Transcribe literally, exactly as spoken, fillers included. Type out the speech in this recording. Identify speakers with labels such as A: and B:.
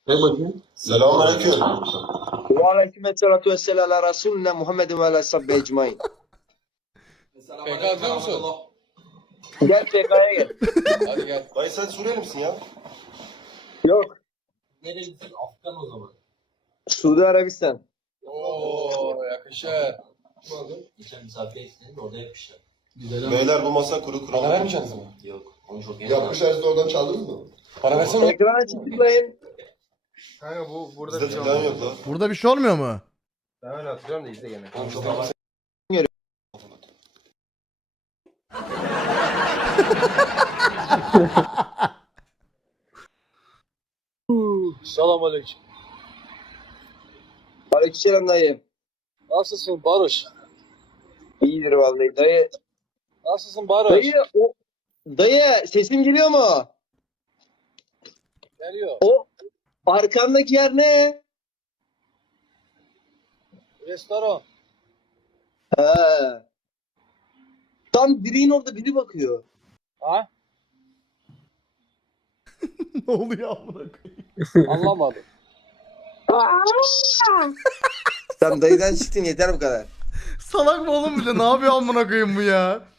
A: Ne bakayım?
B: Selamünaleyküm.
C: Ve aleykümesselatu vesselam ala Resulüne Muhammedin ve ala sahibi ecmain.
D: P K atıyor musun?
C: Gel P K'ya gel.
D: Hadi gel.
B: Dayı sen Suriyeli misin ya?
C: Yok.
A: Nereye gittin? Afgan o zaman.
C: Suudi Arabistan.
D: Oo yakışır.
A: Geçen misafir etsin orada yapmışlar.
B: Beyler bu masa kuru kuru.
D: Bana vermeyeceksiniz mi?
A: Yok. Onu çok
B: Yapmışlar siz de oradan çaldınız mı?
D: Para versene.
C: Ekrana tıklayın.
E: Kanka bu burada
B: Bizde
E: bir şey
B: plan
E: olmaz.
B: yok lan.
F: Burada bir şey olmuyor mu?
E: Ben öyle hatırlıyorum da izle gene.
A: Onu çok ama.
D: Selamünaleyküm.
C: Aleykümselam dayı.
D: Nasılsın Barış?
C: İyidir vallahi dayı.
D: Nasılsın Barış?
C: Dayı o dayı sesim geliyor mu?
D: Geliyor.
C: O arkandaki yer ne?
D: Restoran.
C: He. Tam direğin orada biri bakıyor.
D: Ha?
F: Ne oluyor amına koyayım?
D: Anlamadım.
C: Tamam dayıdan çıktın yeter bu kadar.
F: Salak mı oğlum bir de ne yapıyor amına koyayım bu ya?